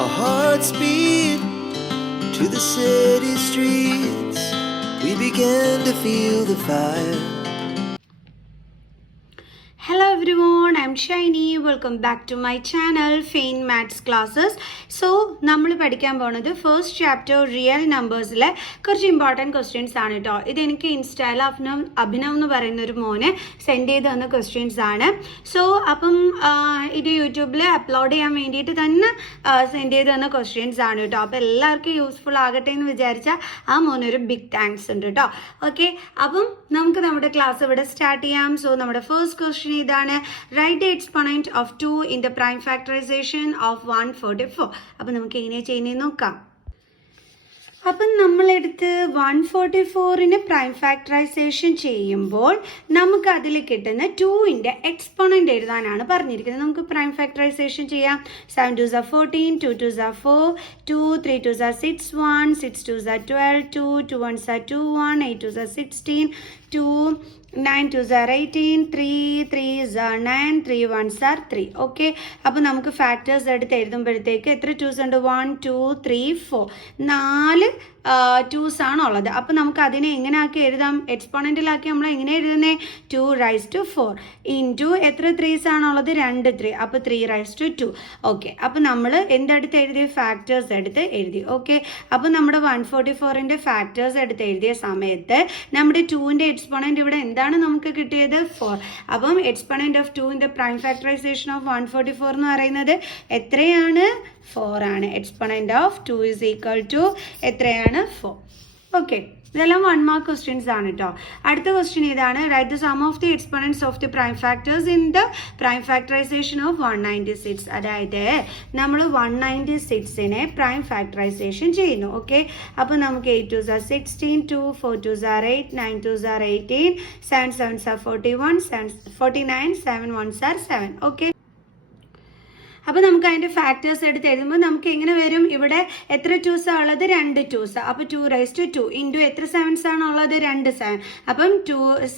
Our hearts beat to the city streets. We began to feel the fire. Hello everyone, I'm Shiny. Welcome back to my channel Faint Maths Classes. So, നമ്മൾ പഠിക്കാൻ പോകുന്നത് first chapter real നമ്പേഴ്സിലെ കുറച്ച് important questions ആണ് കേട്ടോ. ഇതെനിക്ക് ഇൻസ്റ്റയിൽ അഭിനവ് എന്ന് പറയുന്ന ഒരു മോനെ സെൻഡ് ചെയ്ത് തന്ന ക്വസ്റ്റ്യൻസ് ആണ്. സോ അപ്പം ഇത് യൂട്യൂബിൽ അപ്ലോഡ് ചെയ്യാൻ വേണ്ടിയിട്ട് തന്നെ സെൻഡ് ചെയ്ത് തന്ന ക്വസ്റ്റ്യൻസ് ആണ് കേട്ടോ. അപ്പോൾ എല്ലാവർക്കും യൂസ്ഫുൾ ആകട്ടെ എന്ന് വിചാരിച്ചാൽ ആ മോനൊരു ബിഗ് താങ്ക്സ് ഉണ്ട് കേട്ടോ. ഓക്കെ, അപ്പം നമുക്ക് നമ്മുടെ ക്ലാസ് ഇവിടെ സ്റ്റാർട്ട് ചെയ്യാം. സോ നമ്മുടെ ഫസ്റ്റ് ക്വസ്റ്റ്യൻ ഇതാണ്, write the exponent of 2 in the prime factorization of 144. അപ്പം നമുക്ക് എങ്ങനെ ചെയ്യുന്നത് നോക്കാം. അപ്പം നമ്മളെടുത്ത് 144ന് പ്രൈം ഫാക്ടറൈസേഷൻ ചെയ്യുമ്പോൾ നമുക്ക് അതിൽ കിട്ടുന്ന 2ൻ്റെ എക്സ്പോണൻ്റ് എഴുതാനാണ് പറഞ്ഞിരിക്കുന്നത്. നമുക്ക് പ്രൈം ഫാക്ടറൈസേഷൻ ചെയ്യാം. 7 2s are 14, 2 2s are 4, 2 3 2s are 6 1, 6 2s are 12, 2 2 1s are 2 1, 8 2s are 16, 2 9 2s are 18, 3 3s are 9, 3 1s are 3. Okay, അപ്പോൾ നമുക്ക് ഫാക്ടേഴ്സ് എടുത്ത് എഴുതുമ്പോഴത്തേക്ക് എത്ര 2s ഉണ്ട്? 1 2 3 4, 4 2s ആണുള്ളത്. അപ്പോൾ നമുക്ക് അതിനെ എങ്ങനെ ആക്കി എഴുതാം? എക്സ്പോണൻറ്റിലാക്കി നമ്മൾ എങ്ങനെ എഴുതുന്നത്? 2 raised to 4 ഇൻറ്റു എത്ര 3s ആണുള്ളത്? 2 3, അപ്പോൾ 3 raised to 2. ഓക്കെ, അപ്പോൾ നമ്മൾ എന്തെടുത്ത് എഴുതി? ഫാക്ടേഴ്സ് എടുത്ത് എഴുതി. ഓക്കെ, അപ്പോൾ നമ്മുടെ 144ൻ്റെ ഫാക്ടേഴ്സ് എടുത്ത് എഴുതിയ സമയത്ത് നമ്മുടെ 2ൻ്റെ എക്സ്പോണൻറ്റ് ഇവിടെ എന്താണ് നമുക്ക് കിട്ടിയത്? 4. അപ്പം എക്സ്പോണൻറ്റ് ഓഫ് 2ൻ്റെ പ്രൈം ഫാക്ടറൈസേഷൻ ഓഫ് 144 എന്ന് പറയുന്നത് എത്രയാണ്? 4 ആണ്. Exponent of 2 is equal to എത്രയാണ്? 4. ഓക്കെ, ഇതെല്ലാം 1 മാർക്ക് ക്വസ്റ്റ്യൻസ് ആണ് കേട്ടോ. അടുത്ത ക്വസ്റ്റ്യൻ ഇതാണ്, write the sum of the exponents of the prime factors in the prime factorization of 196. അതായത് നമ്മൾ 196നെ പ്രൈം ഫാക്ടറൈസേഷൻ ചെയ്യുന്നു. ഓക്കെ, അപ്പോൾ നമുക്ക് 8 2s are 16, 2 4 2s are 8, 9 2s are 18, 7 7s are 41, 49, 7 1s are 7. Okay, അപ്പോൾ നമുക്ക് അതിൻ്റെ ഫാക്ടേഴ്സ് എടുത്ത് എഴുതുമ്പോൾ നമുക്ക് എങ്ങനെ വരും? ഇവിടെ എത്ര 2s ഉള്ളത്? 2 2s. അപ്പോൾ 2 raised to 2 ഇൻറ്റു എത്ര 7s ആണുള്ളത്? 2 7. അപ്പം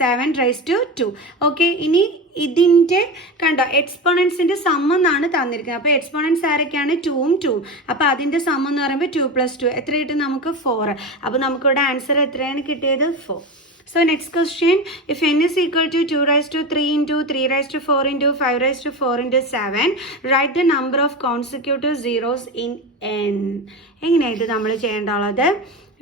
7 raised to 2. ഓക്കെ, ഇനി ഇതിൻ്റെ കണ്ടോ എക്സ്പോണൻസിൻ്റെ സമ്മെന്നാണ് തന്നിരിക്കുന്നത്. അപ്പോൾ എക്സ്പോണൻസ് ആരൊക്കെയാണ്? 2ഉം 2ഉം. അപ്പോൾ അതിൻ്റെ സമ്മം എന്ന് പറയുമ്പോൾ 2 + 2 എത്ര കിട്ടും? നമുക്ക് 4. അപ്പോൾ നമുക്കിവിടെ ആൻസർ എത്രയാണ് കിട്ടിയത്? 4. So next question, if n is equal to 2 raised to 3 into 3 raised to 4 into 5 raised to 4 into 7, write the number of consecutive zeros in n. എങ്ങനെയാണ് ഇത് നമ്മൾ ചെയ്യേണ്ടത്?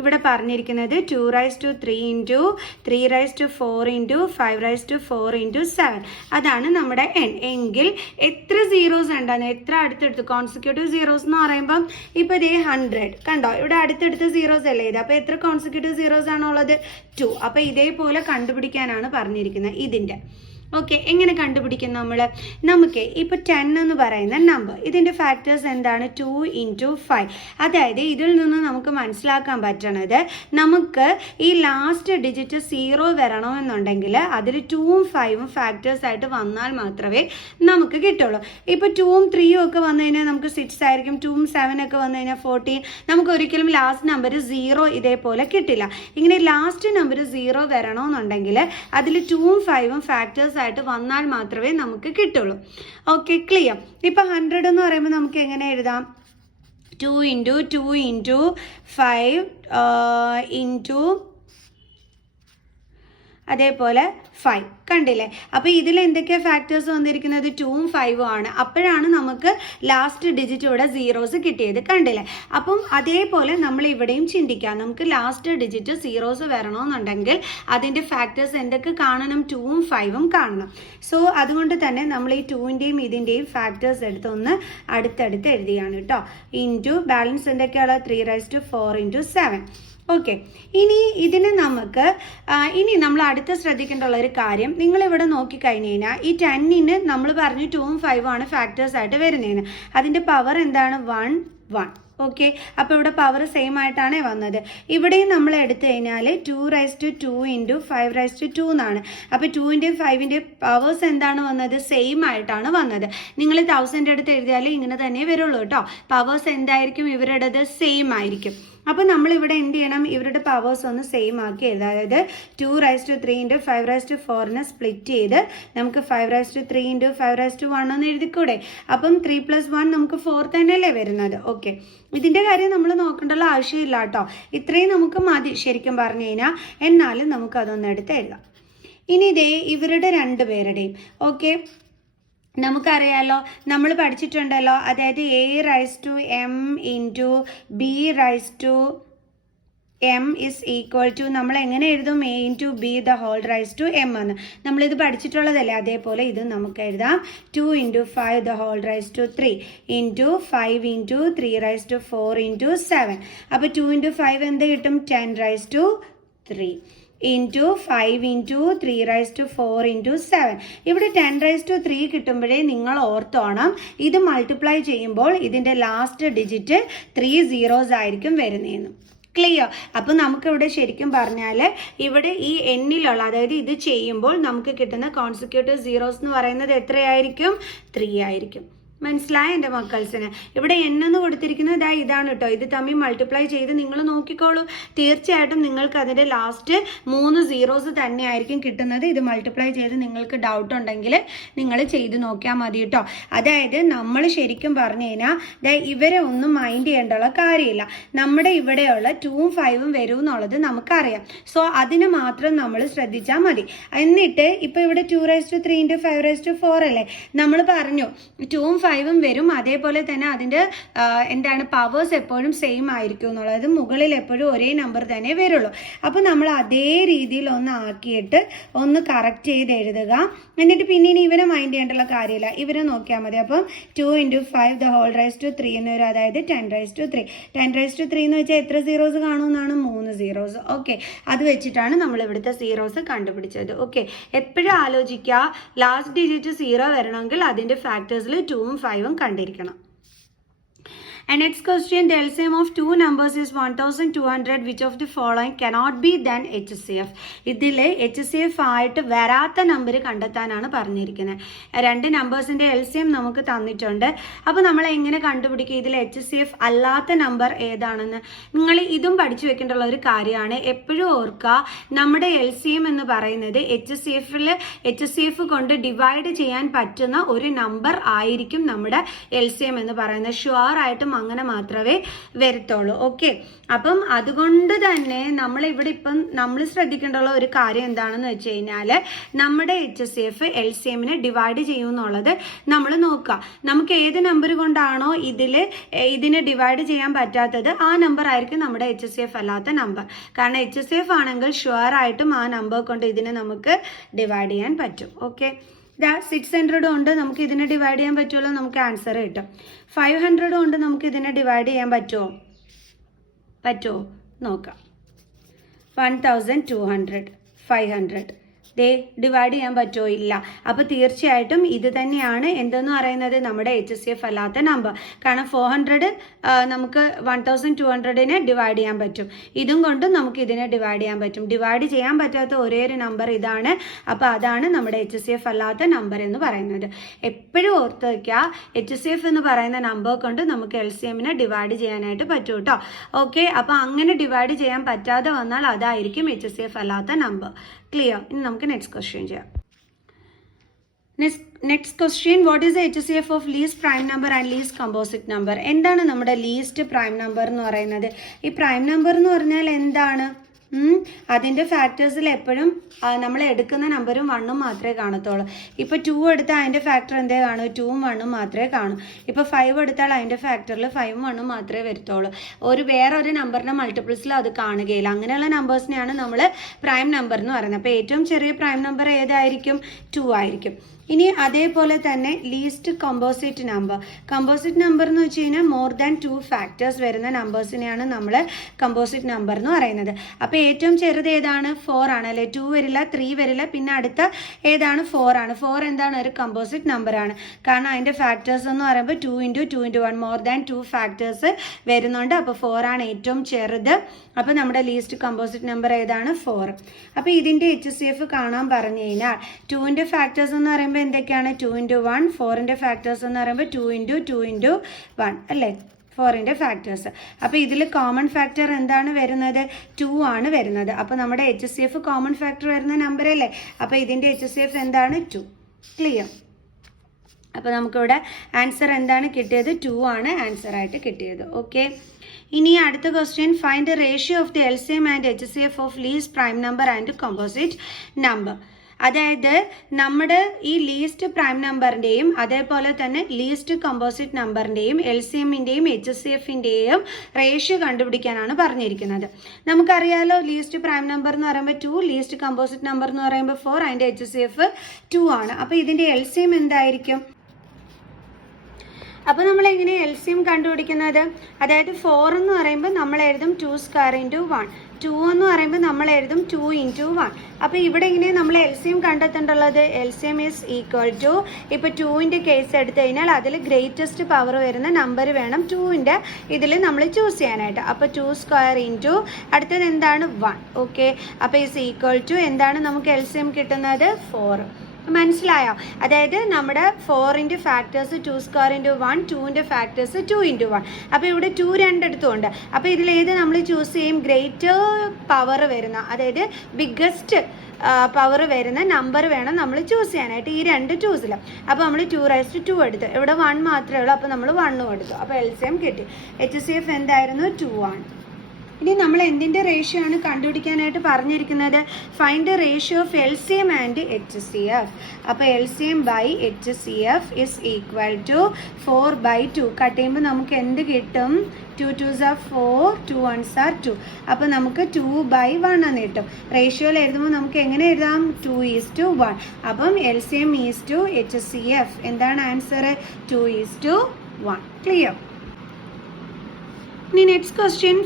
ഇവിടെ പറഞ്ഞിരിക്കുന്നത് 2 raised to 3 into 3 raised to 4 into 5 raised to 4 into 7. അതാണ് നമ്മുടെ n. എങ്കിൽ എത്ര സീറോസ് ഉണ്ടെന്ന്, എത്ര അടുത്തടുത്ത് കോൺസിക്യൂട്ടീവ് സീറോസ് എന്ന് പറയുമ്പം ഇപ്പോൾ ഇതേ 100 കണ്ടോ, ഇവിടെ അടുത്തടുത്ത് സീറോസ് അല്ലേ ഇത്. അപ്പോൾ എത്ര കോൺസിക്യൂട്ടീവ് സീറോസ് ആണുള്ളത്? 2. അപ്പോൾ ഇതേപോലെ കണ്ടുപിടിക്കാനാണ് പറഞ്ഞിരിക്കുന്നത് ഇതിൻ്റെ. ഓക്കെ, എങ്ങനെ കണ്ടുപിടിക്കും നമ്മൾ? നമുക്ക് ഇപ്പോൾ 10 എന്ന് പറയുന്ന നമ്പർ, ഇതിൻ്റെ ഫാക്ടേഴ്സ് എന്താണ്? 2 into 5. അതായത് ഇതിൽ നിന്ന് നമുക്ക് മനസ്സിലാക്കാൻ പറ്റണത്, നമുക്ക് ഈ ലാസ്റ്റ് ഡിജിറ്റ് 0 വരണമെന്നുണ്ടെങ്കിൽ അതിൽ 2ഉം 5ഉം ഫാക്ടേഴ്സായിട്ട് വന്നാൽ മാത്രമേ നമുക്ക് കിട്ടുള്ളൂ. ഇപ്പോൾ 2ഉം 3ഉം ഒക്കെ വന്നു കഴിഞ്ഞാൽ നമുക്ക് 6 ആയിരിക്കും. 2ഉം 7 ഒക്കെ വന്നു കഴിഞ്ഞാൽ 14. നമുക്ക് ഒരിക്കലും ലാസ്റ്റ് നമ്പർ 0 ഇതേപോലെ കിട്ടില്ല. ഇങ്ങനെ ലാസ്റ്റ് നമ്പർ 0 വരണമെന്നുണ്ടെങ്കിൽ അതിൽ 2ഉം 5ഉം ഫാക്ടേഴ്സ് ആയിട്ട് വന്നാൽ മാത്രമേ നമുക്ക് കിട്ടുള്ളൂ. Okay, clear? ഇപ്പൊ 100 എന്ന് പറയുമ്പോൾ നമുക്ക് എങ്ങനെ എഴുതാം? 2 into 2 into 5 into അതേപോലെ 5 കണ്ടില്ലേ? അപ്പോൾ ഇതിൽ എന്തൊക്കെയാണ് ഫാക്ടേഴ്സ് വന്നിരിക്കുന്നത്? 2ഉം 5ഉം ആണ്. അപ്പോഴാണ് നമുക്ക് ലാസ്റ്റ് ഡിജിറ്റ് ഇവിടെ സീറോസ് കിട്ടിയത്, കണ്ടില്ലേ? അപ്പം അതേപോലെ നമ്മൾ ഇവിടെയും ചിന്തിക്കാം. നമുക്ക് ലാസ്റ്റ് ഡിജിറ്റ് സീറോസ് വരണമെന്നുണ്ടെങ്കിൽ അതിൻ്റെ ഫാക്ടേഴ്സ് എന്തൊക്കെ കാണണം? 2ഉം 5ഉം കാണണം. സോ അതുകൊണ്ട് തന്നെ നമ്മൾ ഈ 2ൻ്റെയും ഇതിൻ്റെയും ഫാക്ടേഴ്സ് എടുത്ത് ഒന്ന് അടുത്തടുത്ത് എഴുതിയാണ് കേട്ടോ. ഇൻറ്റു ബാലൻസ് എന്തൊക്കെയാണ്? 3 raised to 4 into 7. ഓക്കെ, ഇനി ഇതിന് നമുക്ക് ഇനി നമ്മൾ അടുത്ത് ശ്രദ്ധിക്കേണ്ടുള്ള ഒരു കാര്യം, നിങ്ങളിവിടെ നോക്കിക്കഴിഞ്ഞ് കഴിഞ്ഞാൽ ഈ 10ന് നമ്മൾ പറഞ്ഞു 2ഉം 5ഉം ആണ് ഫാക്ടേഴ്സ് ആയിട്ട് വരുന്നതിന്. അതിൻ്റെ പവർ എന്താണ്? 1 1. ഓക്കെ, അപ്പോൾ ഇവിടെ പവർ സെയിം ആയിട്ടാണ് വന്നത്. ഇവിടെയും നമ്മൾ എടുത്തു കഴിഞ്ഞാൽ 2 raised to 2 into 5 raised to 2 എന്നാണ്. അപ്പോൾ 2ൻ്റെയും 5ൻ്റെയും പവേഴ്സ് എന്താണ് വന്നത്? സെയിം ആയിട്ടാണ് വന്നത്. നിങ്ങൾ 1000 എടുത്ത് എഴുതിയാൽ ഇങ്ങനെ തന്നെ വരുള്ളൂ കേട്ടോ. പവേഴ്സ് എന്തായിരിക്കും ഇവരുടേത്? സെയിം ആയിരിക്കും. അപ്പോൾ നമ്മളിവിടെ എന്ത് ചെയ്യണം? ഇവരുടെ പവേഴ്സ് ഒന്ന് സെയിം ആക്കി എഴുതാം. അതായത് 2 raised to 3 into 5 raised to 4നെ split ചെയ്ത് നമുക്ക് 5 raised to 3 into 5 raised to 1 എന്ന് എഴുതിക്കൂടെ? അപ്പം 3 + 1 നമുക്ക് 4 തന്നെയല്ലേ വരുന്നത്. ഓക്കെ, ഇതിൻ്റെ കാര്യം നമ്മൾ നോക്കേണ്ടുള്ള ആവശ്യമില്ല കേട്ടോ. ഇത്രയും നമുക്ക് മതി ശരിക്കും പറഞ്ഞു കഴിഞ്ഞാൽ. എന്നാലും നമുക്കതൊന്ന് എടുത്ത് എഴുതാം. ഇനി ഇതേ ഇവരുടെ രണ്ടുപേരുടെയും ഓക്കെ നമുക്കറിയാലോ, നമ്മൾ പഠിച്ചിട്ടുണ്ടല്ലോ. അതായത് a⁻m into b⁻m is equal to നമ്മൾ എങ്ങനെ എഴുതും? a into b the whole raise to m എന്ന് നമ്മളിത് പഠിച്ചിട്ടുള്ളതല്ലേ. അതേപോലെ ഇത് നമുക്ക് എഴുതാം 2 into 5 the whole raise to 3 into 5 into 3 raise to 4 into 7. അപ്പോൾ 2 ഇൻറ്റു 5 എന്ത് കിട്ടും? 10 raise to 3 into 5 into 3 raise to 4 into 7. ഇവിടെ 10 റൈസ് ടു 3 കിട്ടുമ്പോഴേ നിങ്ങൾ ഓർത്തോണം ഇത് മൾട്ടിപ്ലൈ ചെയ്യുമ്പോൾ ഇതിൻ്റെ ലാസ്റ്റ് ഡിജിറ്റ് 3 zeros ആയിരിക്കും വരുന്നതെന്ന്. ക്ലിയർ? അപ്പോൾ നമുക്കിവിടെ ശരിക്കും പറഞ്ഞാൽ ഇവിടെ ഈ എന്നിലുള്ള അതായത് ഇത് ചെയ്യുമ്പോൾ നമുക്ക് കിട്ടുന്ന കോൺസിക്യൂട്ടീവ് സീറോസ് എന്ന് പറയുന്നത് എത്രയായിരിക്കും? 3 ആയിരിക്കും. മനസ്സിലായ എൻ്റെ മക്കൾസിന്? ഇവിടെ എന്ന് കൊടുത്തിരിക്കുന്നത് ഇതാണ് കേട്ടോ. ഇത് തമ്മിൽ മൾട്ടിപ്ലൈ ചെയ്ത് നിങ്ങൾ നോക്കിക്കോളൂ. തീർച്ചയായിട്ടും നിങ്ങൾക്ക് അതിൻ്റെ ലാസ്റ്റ് 3 zeros തന്നെയായിരിക്കും കിട്ടുന്നത്. ഇത് മൾട്ടിപ്ലൈ ചെയ്ത് നിങ്ങൾക്ക് ഡൗട്ട് ഉണ്ടെങ്കിൽ നിങ്ങൾ ചെയ്ത് നോക്കിയാൽ മതി കേട്ടോ. അതായത് നമ്മൾ ശരിക്കും പറഞ്ഞു കഴിഞ്ഞാൽ ഇവരെ ഒന്നും മൈൻഡ് ചെയ്യേണ്ടുള്ള കാര്യമില്ല. നമ്മുടെ ഇവിടെയുള്ള 2ഉം 5ഉം വരും എന്നുള്ളത് നമുക്കറിയാം. സോ അതിന് മാത്രം നമ്മൾ ശ്രദ്ധിച്ചാൽ മതി. എന്നിട്ട് ഇപ്പോൾ ഇവിടെ 2 raise to 3 into 5 raise to 4 അല്ലേ? നമ്മൾ പറഞ്ഞു 2ഉം 5ഉം വരും. അതേപോലെ തന്നെ അതിൻ്റെ പവേഴ്സ് എപ്പോഴും സെയിം ആയിരിക്കും എന്നുള്ളത്. മുകളിൽ എപ്പോഴും ഒരേ നമ്പർ തന്നെ വരുള്ളൂ. അപ്പോൾ നമ്മൾ അതേ രീതിയിൽ ഒന്ന് ആക്കിയിട്ട് ഒന്ന് കറക്റ്റ് ചെയ്ത് എഴുതുക. എന്നിട്ട് പിന്നെ ഇനി ഇവരെ മൈൻഡ് ചെയ്യേണ്ടുള്ള കാര്യമില്ല. ഇവരെ നോക്കിയാൽ മതി. അപ്പം 2 into 5 the whole raise to 3 എന്ന് വരും. അതായത് 10 റൈസ് ടു 3. 10 റൈസ് ടു 3 എന്ന് വെച്ചാൽ എത്ര സീറോസ് കാണുമെന്നാണ്? 3 zeros. ഓക്കെ, അത് വെച്ചിട്ടാണ് നമ്മൾ ഇവിടുത്തെ സീറോസ് കണ്ടുപിടിച്ചത്. ഓക്കെ, എപ്പോഴും ആലോചിക്കുക, ലാസ്റ്റ് ഡിജിറ്റ് 0 വരണമെങ്കിൽ അതിൻ്റെ ഫാക്ടേഴ്സിൽ 2ഉം 5ഉം കണ്ടിരിക്കണം. And next question, the LCM of two numbers is 1200. Which of the following cannot be then HCF? ഇതിൽ HCF ആയിട്ട് വരാത്ത നമ്പർ കണ്ടെത്താനാണ് പറഞ്ഞിരിക്കുന്നത്. രണ്ട് നമ്പേഴ്സിൻ്റെ LCM നമുക്ക് തന്നിട്ടുണ്ട്. അപ്പോൾ നമ്മൾ എങ്ങനെ കണ്ടുപിടിക്കുക ഇതിൽ HCF അല്ലാത്ത നമ്പർ ഏതാണെന്ന്? നിങ്ങൾ ഇതും പഠിച്ചു വെക്കേണ്ടുള്ള ഒരു കാര്യമാണ്. എപ്പോഴും ഓർക്കുക, നമ്മുടെ LCM എന്ന് പറയുന്നത് HCF കൊണ്ട് ഡിവൈഡ് ചെയ്യാൻ പറ്റുന്ന ഒരു നമ്പർ ആയിരിക്കും നമ്മുടെ LCM എന്ന് പറയുന്നത്. ഷുവർ ആയിട്ടും അങ്ങനെ മാത്രമേ വരത്തുള്ളൂ. ഓക്കെ, അപ്പം അതുകൊണ്ട് തന്നെ നമ്മളിവിടെ ഇപ്പം നമ്മൾ ശ്രദ്ധിക്കേണ്ടുള്ള ഒരു കാര്യം എന്താണെന്ന് വെച്ച് കഴിഞ്ഞാൽ നമ്മുടെ HCF LCMനെ ഡിവൈഡ് ചെയ്യുമെന്നുള്ളത് നമ്മൾ നോക്കുക. നമുക്ക് ഏത് നമ്പർ കൊണ്ടാണോ ഇതിനെ ഡിവൈഡ് ചെയ്യാൻ പറ്റാത്തത് ആ നമ്പർ ആയിരിക്കും നമ്മുടെ HCF അല്ലാത്ത നമ്പർ. കാരണം HCF ആണെങ്കിൽ ഷുവർ ആയിട്ടും ആ നമ്പർ കൊണ്ട് ഇതിനെ നമുക്ക് ഡിവൈഡ് ചെയ്യാൻ പറ്റും. ഓക്കെ, 600 കൊണ്ട് നമുക്ക് ഇതിനെ ഡിവൈഡ് ചെയ്യാൻ പറ്റുമല്ലോ, നമുക്ക് ആൻസർ കിട്ടും. 500 കൊണ്ട് നമുക്ക് ഇതിനെ ഡിവൈഡ് ചെയ്യാൻ പറ്റുമോ നോക്കാം. 1200 500 ഡിവൈഡ് ചെയ്യാൻ പറ്റുമോ? ഇല്ല. അപ്പോൾ തീർച്ചയായിട്ടും ഇത് തന്നെയാണ് എന്തെന്ന് പറയുന്നത് നമ്മുടെ HCF അല്ലാത്ത നമ്പർ. കാരണം 400 നമുക്ക് 1200നെ ഡിവൈഡ് ചെയ്യാൻ പറ്റും. ഇതും കൊണ്ടും നമുക്ക് ഇതിനെ ഡിവൈഡ് ചെയ്യാൻ പറ്റും. ഡിവൈഡ് ചെയ്യാൻ പറ്റാത്ത ഒരേ ഒരു നമ്പർ ഇതാണ്. അപ്പോൾ അതാണ് നമ്മുടെ HCF അല്ലാത്ത നമ്പർ എന്ന് പറയുന്നത്. എപ്പോഴും ഓർത്ത് വയ്ക്കുക, HCF എന്ന് പറയുന്ന നമ്പർ കൊണ്ട് നമുക്ക് LCMനെ ഡിവൈഡ് ചെയ്യാനായിട്ട് പറ്റും കേട്ടോ. ഓക്കെ, അപ്പോൾ അങ്ങനെ ഡിവൈഡ് ചെയ്യാൻ പറ്റാതെ വന്നാൽ അതായിരിക്കും HCF അല്ലാത്ത നമ്പർ. ക്ലിയർ? ഇനി നമുക്ക് നെക്സ്റ്റ് ക്വസ്റ്റ്യൻ ചെയ്യാം. Next question, what is the HCF of least prime number and least composite number? എന്താണ് നമ്മുടെ ലീസ്റ്റ് പ്രൈം നമ്പർ എന്ന് പറയുന്നത്? ഈ പ്രൈം നമ്പർ എന്ന് പറഞ്ഞാൽ എന്താണ്? അതിൻ്റെ ഫാക്ടേഴ്സിൽ എപ്പോഴും നമ്മൾ എടുക്കുന്ന നമ്പറും 1ഉം മാത്രമേ കാണത്തുള്ളൂ. ഇപ്പോൾ 2 എടുത്താൽ അതിൻ്റെ ഫാക്ടർ എന്തേ കാണൂ? 2ഉം 1ഉം മാത്രമേ കാണൂ. ഇപ്പോൾ 5 എടുത്താൽ അതിൻ്റെ ഫാക്ടറിൽ 5ഉം 1ഉം മാത്രമേ വരത്തുള്ളൂ. വേറൊരു നമ്പറിൻ്റെ മൾട്ടിപ്പിൾസിൽ അത് കാണുകയില്ല. അങ്ങനെയുള്ള നമ്പേഴ്സിനെയാണ് നമ്മൾ പ്രൈം നമ്പർ എന്ന് പറയുന്നത്. അപ്പോൾ ഏറ്റവും ചെറിയ പ്രൈം നമ്പർ ഏതായിരിക്കും? 2 ആയിരിക്കും. ഇനി അതേപോലെ തന്നെ ലീസ്റ്റ് കമ്പോസിറ്റ് നമ്പർ എന്ന് വെച്ച് കഴിഞ്ഞാൽ മോർ ദാൻ 2 ഫാക്ടേഴ്സ് വരുന്ന നമ്പേഴ്സിനെയാണ് നമ്മൾ കമ്പോസിറ്റ് നമ്പർ എന്ന് പറയുന്നത്. അപ്പോൾ ഏറ്റവും ചെറുത് ഏതാണ്? 4 ആണ് അല്ലേ? 2 വരില്ല, 3 വരില്ല, പിന്നെ അടുത്ത ഏതാണ്? 4 ആണ്. 4 എന്താണ്? ഒരു കമ്പോസിറ്റ് നമ്പറാണ്. കാരണം അതിൻ്റെ ഫാക്ടേഴ്സ് എന്ന് പറയുമ്പോൾ 2 into 2 into 1 more than 2 factors വരുന്നുണ്ട്. അപ്പോൾ 4 ആണ് ഏറ്റവും ചെറുത്. അപ്പോൾ നമ്മുടെ ലീസ്റ്റ് കമ്പോസിറ്റ് നമ്പർ ഏതാണ്? 4. അപ്പോൾ ഇതിൻ്റെ HCF കാണാൻ പറഞ്ഞു കഴിഞ്ഞാൽ 2ൻ്റെ ഫാക്ടേഴ്സ് എന്ന് പറയുമ്പോൾ എന്തൊക്കെയാണ്? 2 ഇൻറ്റു 1. 4ൻ്റെ ഫാക്ടേഴ്സ് എന്ന് പറയുമ്പോൾ 2 ഇൻറ്റു 2 ഇൻറ്റു 1 അല്ലേ? 4ൻ്റെ ഫാക്ടേഴ്സ്. അപ്പോൾ ഇതിൽ കോമൺ ഫാക്ടർ എന്താണ് വരുന്നത്? 2 ആണ് വരുന്നത്. അപ്പോൾ നമ്മുടെ HCF കോമൺ ഫാക്ടർ വരുന്ന നമ്പർ അല്ലേ? അപ്പോൾ ഇതിൻ്റെ HCF എന്താണ്? 2. ക്ലിയർ? അപ്പോൾ നമുക്കിവിടെ ആൻസർ എന്താണ് കിട്ടിയത്? 2 ആണ് ആൻസറായിട്ട് കിട്ടിയത്. ഓക്കെ, ഇനി അടുത്ത question, find the ratio of the LCM and HCF of least prime number and composite number. അതായത് നമ്മുടെ ഈ ലീസ്റ്റ് പ്രൈം നമ്പറിൻ്റെയും അതേപോലെ തന്നെ ലീസ്റ്റ് കമ്പോസിറ്റ് നമ്പറിൻ്റെയും LCMൻ്റെയും HCFൻ്റെയും റേഷ്യോ കണ്ടുപിടിക്കാനാണ് പറഞ്ഞിരിക്കുന്നത്. നമുക്കറിയാലോ ലീസ്റ്റ് പ്രൈം നമ്പർ എന്ന് പറയുമ്പോൾ 2, ലീസ്റ്റ് കമ്പോസിറ്റ് നമ്പർ എന്ന് പറയുമ്പോൾ 4, അതിൻ്റെ HCF 2 ആണ്. അപ്പോൾ ഇതിൻ്റെ LCM എന്തായിരിക്കും? അപ്പോൾ നമ്മൾ എങ്ങനെ LCM കണ്ടുപിടിക്കുന്നത്? അതായത് 4 എന്ന് പറയുമ്പോൾ നമ്മൾ എഴുതും 2 സ്ക്വയർ ഇൻറ്റു 1, 2 എന്ന് പറയുമ്പോൾ നമ്മൾ എഴുതും 2 ഇൻറ്റു 1. അപ്പോൾ ഇവിടെ ഇങ്ങനെ നമ്മൾ LCM കണ്ടെത്തേണ്ടുള്ളത് LCM ഈസ് ഈക്വൽ ടു, ഇപ്പോൾ 2ൻ്റെ കേസ് എടുത്തു കഴിഞ്ഞാൽ അതിൽ ഗ്രേറ്റസ്റ്റ് പവർ വരുന്ന നമ്പർ വേണം 2ൻ്റെ ഇതിൽ നമ്മൾ ചൂസ് ചെയ്യാനായിട്ട്. അപ്പോൾ 2 സ്ക്വയർ ഇൻറ്റു അടുത്തത് എന്താണ് 1. ഓക്കെ, അപ്പോൾ ഈസ് ഈക്വൽ ടു എന്താണ് നമുക്ക് LCM കിട്ടുന്നത്? 4. മനസ്സിലായോ? അതായത് നമ്മുടെ 4ൻ്റെ ഫാക്ടേഴ്സ് 2 സ്ക്വയർ ഇൻറ്റു 1, 2ൻ്റെ ഫാക്ടേഴ്സ് 2 ഇൻറ്റു 1. അപ്പോൾ ഇവിടെ 2 രണ്ടിടത്തുമുണ്ട്. അപ്പോൾ ഇതിലേത് നമ്മൾ ചൂസ് ചെയ്യും? ഗ്രേറ്റർ പവർ വരുന്ന, അതായത് ബിഗ്ഗസ്റ്റ് പവർ വരുന്ന നമ്പർ വേണം നമ്മൾ ചൂസ് ചെയ്യാനായിട്ട് ഈ രണ്ട് ചൂസിൽ. അപ്പോൾ നമ്മൾ 2⁻2 എടുത്തു. ഇവിടെ 1 മാത്രമേ ഉള്ളൂ, അപ്പോൾ നമ്മൾ 1 എടുത്തു. അപ്പോൾ LCM കിട്ടി. HCF എന്തായിരുന്നു? 2 ആണ്. ഇനി നമ്മൾ എന്തിൻ്റെ റേഷ്യോ ആണ് കണ്ടുപിടിക്കാനായിട്ട് പറഞ്ഞിരിക്കുന്നത്? Find the ratio of LCM and HCF. അപ്പോൾ LCM by HCF is equal to 4/2. Cut ചെയ്യുമ്പോൾ നമുക്ക് എന്ത് കിട്ടും? 2 2s are 4, 2 1s are 2. അപ്പോൾ നമുക്ക് 2/1 എന്ന് കിട്ടും. റേഷ്യോയിൽ എഴുതുമ്പോൾ നമുക്ക് എങ്ങനെ എഴുതാം? 2:1. അപ്പം LCM ഈസ് ടു HCF. എന്താണ് answer? 2:1. Clear? Next question,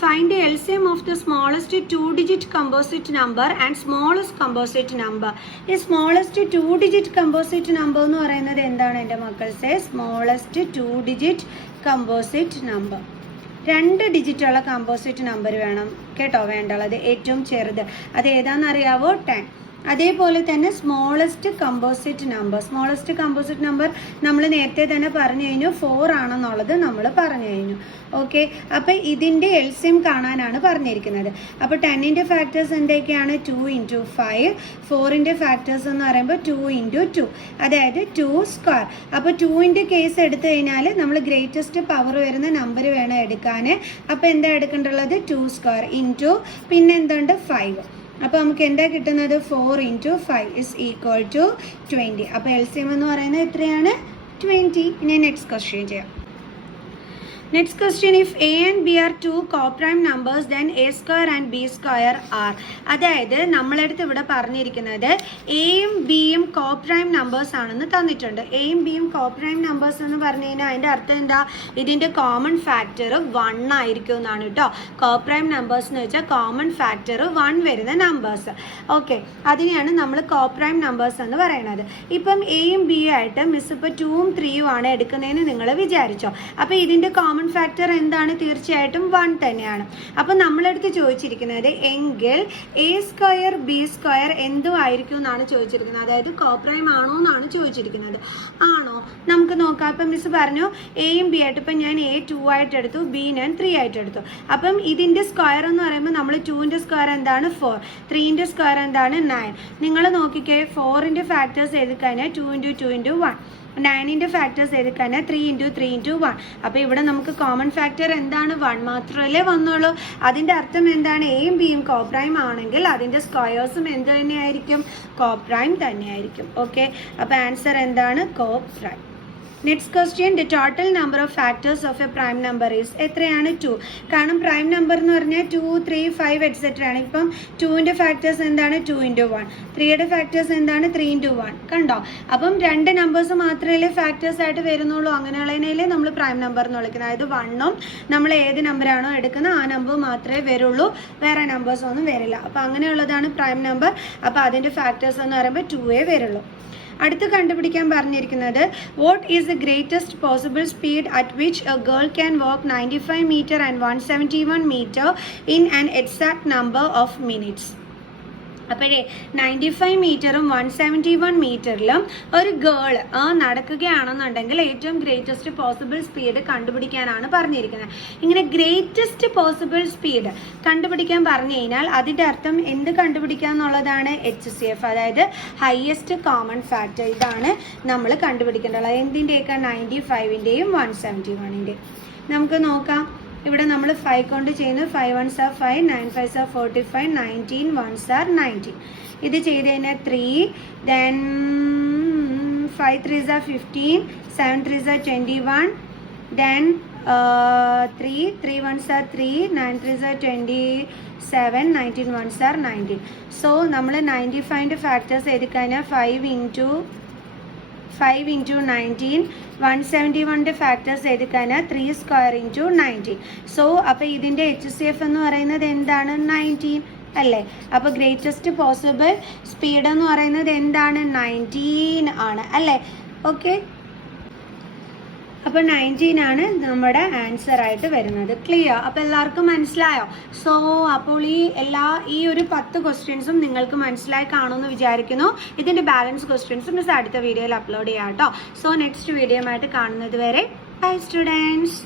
find the LCM of the smallest 2-digit composite number and smallest composite number. The smallest 2-digit composite number എന്ന് പറയുന്നത് എന്താണ് എൻ്റെ മക്കൾസെ? Smallest 2-digit composite number. 2 ഡിജിറ്റുള്ള കമ്പോസിറ്റ് നമ്പർ വേണം കേട്ടോ, വേണ്ടുള്ളത് ഏറ്റവും ചെറുത്. അത് ഏതാണെന്നറിയാവോ? 10. അതേപോലെ തന്നെ സ്മോളസ്റ്റ് കമ്പോസിറ്റ് നമ്പർ നമ്മൾ നേരത്തെ തന്നെ പറഞ്ഞു കഴിഞ്ഞു, 4 ആണെന്നുള്ളത് നമ്മൾ പറഞ്ഞു കഴിഞ്ഞു. ഓക്കെ, അപ്പോൾ ഇതിൻ്റെ LCM കാണാനാണ് പറഞ്ഞിരിക്കുന്നത്. അപ്പോൾ 10ൻ്റെ ഫാക്ടേഴ്സ് എന്തൊക്കെയാണ്? 2 ഇൻറ്റു 5. 4ൻ്റെ ഫാക്ടേഴ്സ് എന്ന് പറയുമ്പോൾ 2 ഇൻറ്റു 2, അതായത് 2 സ്ക്വയർ. അപ്പോൾ 2ൻ്റെ കേസ് എടുത്തു കഴിഞ്ഞാൽ നമ്മൾ ഗ്രേറ്റസ്റ്റ് പവർ വരുന്ന നമ്പർ വേണം എടുക്കാൻ. അപ്പോൾ എന്താ എടുക്കേണ്ടുള്ളത്? 2 സ്ക്വയർ ഇൻറ്റു പിന്നെ എന്തുണ്ട്? 5. അപ്പോൾ നമുക്ക് എന്താ കിട്ടുന്നത്? 4 ഇൻറ്റു 5 ഇസ് ഈക്വൽ ടു 20. അപ്പോൾ LCM എന്ന് പറയുന്നത് എത്രയാണ്? 20. ഇനി നെക്സ്റ്റ് ക്വസ്റ്റ്യൻ ചെയ്യാം. Next question, if A and B are 2 co-prime numbers, then A square and B square are. അതായത് നമ്മളടുത്ത് ഇവിടെ പറഞ്ഞിരിക്കുന്നത് എയും ബിയും കോപ്രൈം നമ്പേഴ്സ് ആണെന്ന് തന്നിട്ടുണ്ട്. എയും ബിയും കോപ്രൈം നമ്പേഴ്സ് എന്ന് പറഞ്ഞു കഴിഞ്ഞാൽ അതിൻ്റെ അർത്ഥം എന്താ? ഇതിൻ്റെ കോമൺ ഫാക്ടർ 1 ആയിരിക്കും എന്നാണ് കേട്ടോ. കോപ്രൈം നമ്പേഴ്സ് എന്ന് വെച്ചാൽ കോമൺ ഫാക്ടർ 1 വരുന്ന നമ്പേഴ്സ്. ഓക്കെ, അതിനെയാണ് നമ്മൾ കോപ്രൈം നമ്പേഴ്സ് എന്ന് പറയുന്നത്. ഇപ്പം എയും ബിയും ആയിട്ട് മിസ് ഇപ്പോൾ 2ഉം 3ഉം ആണ് എടുക്കുന്നതെന്ന് നിങ്ങൾ വിചാരിച്ചോ. അപ്പോൾ ഇതിൻ്റെ കോമൺ ഫാക്ടർ എന്താണ്? തീർച്ചയായിട്ടും 1 തന്നെയാണ്. അപ്പോൾ നമ്മളടുത്ത് ചോദിച്ചിരിക്കുന്നത് എങ്കിൽ A സ്ക്വയർ B സ്ക്വയർ എന്തും ആയിരിക്കും എന്നാണ് ചോദിച്ചിരിക്കുന്നത്. അതായത് കോപ്രൈം ആണോ എന്നാണ് ചോദിച്ചിരിക്കുന്നത്. ആണോ? നമുക്ക് നോക്കാം. അപ്പം മിസ് പറഞ്ഞു എയും ബി ആയിട്ട്, ഇപ്പം ഞാൻ A 2 ആയിട്ട് എടുത്തു, B ഞാൻ 3 ആയിട്ട് എടുത്തു. അപ്പം ഇതിൻ്റെ സ്ക്വയർ എന്ന് പറയുമ്പോൾ നമ്മൾ 2ൻ്റെ സ്ക്വയർ എന്താണ്? 4. 3ൻ്റെ സ്ക്വയർ എന്താണ്? 9. നിങ്ങൾ നോക്കിക്കേ, 4ൻ്റെ ഫാക്ടേഴ്സ് എഴുതിക്കഴിഞ്ഞാൽ 2 ഇൻറ്റു 2 ഇൻറ്റു 1. 9ൻ്റെ ഫാക്ടേഴ്സ് എടുക്കാൻ 3 ഇൻറ്റു 3 ഇൻറ്റു 1. അപ്പോൾ ഇവിടെ നമുക്ക് കോമൺ ഫാക്ടർ എന്താണ്? 1 മാത്രമല്ലേ വന്നുള്ളൂ. അതിൻ്റെ അർത്ഥം എന്താണ്? എയും ബിയും കോപ്രൈം ആണെങ്കിൽ അതിൻ്റെ സ്ക്വയേഴ്സും എന്ത് തന്നെയായിരിക്കും? കോപ്രൈം തന്നെയായിരിക്കും. ഓക്കെ, അപ്പോൾ ആൻസർ എന്താണ്? Coprime. Next question, the total number of factors of A prime number is എത്രയാണ്? 2. കാരണം പ്രൈം നമ്പർ എന്ന് പറഞ്ഞാൽ 2, 3, 5 എക്സെട്ര ആണ്. ഇപ്പം 2ൻ്റെ ഫാക്ടേഴ്സ് എന്താണ്? 2 ഇൻറ്റു 1. 3യുടെ ഫാക്ടേഴ്സ് എന്താണ്? 3 ഇൻറ്റു 1. കണ്ടോ? അപ്പം 2 നമ്പേഴ്സ് മാത്രമേ ഫാക്ടേഴ്സ് ആയിട്ട് വരുന്നുള്ളൂ. അങ്ങനെയുള്ളതിനെ നമ്മൾ പ്രൈം നമ്പർ എന്ന് വിളിക്കുന്നത്. അതായത് 1ഉം നമ്മൾ ഏത് നമ്പറാണോ എടുക്കുന്നത് ആ നമ്പർ മാത്രമേ വരുള്ളൂ, വേറെ നമ്പേഴ്സ് ഒന്നും വരില്ല. അപ്പോൾ അങ്ങനെയുള്ളതാണ് പ്രൈം നമ്പർ. അപ്പോൾ അതിൻ്റെ ഫാക്ടേഴ്സ് എന്ന് പറയുമ്പോൾ 2 വരുള്ളൂ. അടുത്ത് കണ്ടുപിടിക്കാൻ പറഞ്ഞിരിക്കുന്നത് what is the greatest possible speed at which a girl can walk 95 metre and 171 metre in an exact number of minutes. അപ്പോഴേ 95 മീറ്ററും 171 മീറ്ററിലും ഒരു ഗേൾ നടക്കുകയാണെന്നുണ്ടെങ്കിൽ ഏറ്റവും ഗ്രേറ്റസ്റ്റ് പോസിബിൾ സ്പീഡ് കണ്ടുപിടിക്കാനാണ് പറഞ്ഞിരിക്കുന്നത്. ഇങ്ങനെ ഗ്രേറ്റസ്റ്റ് പോസിബിൾ സ്പീഡ് കണ്ടുപിടിക്കാൻ പറഞ്ഞു കഴിഞ്ഞാൽ അതിൻ്റെ അർത്ഥം എന്ത് കണ്ടുപിടിക്കുക എന്നുള്ളതാണ്, HCF, അതായത് ഹയസ്റ്റ് കോമൺ ഫാക്ടർ. ഇതാണ് നമ്മൾ കണ്ടുപിടിക്കേണ്ടത്. എന്തിൻ്റെയൊക്കെ, 95-ൻ്റെയും 171-ൻ്റെയും. നമുക്ക് നോക്കാം. ഇവിടെ നമ്മൾ 5 കൊണ്ട് ചെയ്യുന്നു. 5 1s are 5, 9 5s are 45, 19 1s are 19. ഇത് ചെയ്ത് കഴിഞ്ഞാൽ 3, then 5 3s are 15, 7 3s are 21, then 3 1s are 3, 9 3s are 27, 19 1s are 19. So നമ്മൾ 95-ൻ്റെ ഫാക്ടേഴ്സ് എഴുതിക്കഴിഞ്ഞാൽ 5 into 19, 171-ൻ്റെ ഫാക്ടേഴ്സ് എഴുതിക്കഴിഞ്ഞാൽ 3 സ്ക്വയർ ഇൻറ്റു 19. സോ അപ്പോൾ ഇതിൻ്റെ HCF എന്ന് പറയുന്നത് എന്താണ്, 19 അല്ലേ? അപ്പോൾ ഗ്രേറ്റസ്റ്റ് പോസിബിൾ സ്പീഡ് എന്ന് പറയുന്നത് എന്താണ്, 19 ആണ് അല്ലേ? ഓക്കെ, അപ്പോൾ 19 ആണ് നമ്മുടെ ആൻസർ ആയിട്ട് വരുന്നത്. ക്ലിയർ? അപ്പോൾ എല്ലാവർക്കും മനസ്സിലായോ? സോ അപ്പോൾ ഈ ഒരു 10 ക്വസ്റ്റ്യൻസും നിങ്ങൾക്ക് മനസ്സിലായി കാണുമെന്ന് വിചാരിക്കുന്നു. ഇതിൻ്റെ ബാലൻസ് ക്വസ്റ്റ്യൻസും മിസ് അടുത്ത വീഡിയോയിൽ അപ്ലോഡ് ചെയ്യാം കേട്ടോ. സോ നെക്സ്റ്റ് വീഡിയോ ആയിട്ട് കാണുന്നത് വരെ ബൈ സ്റ്റുഡൻസ്.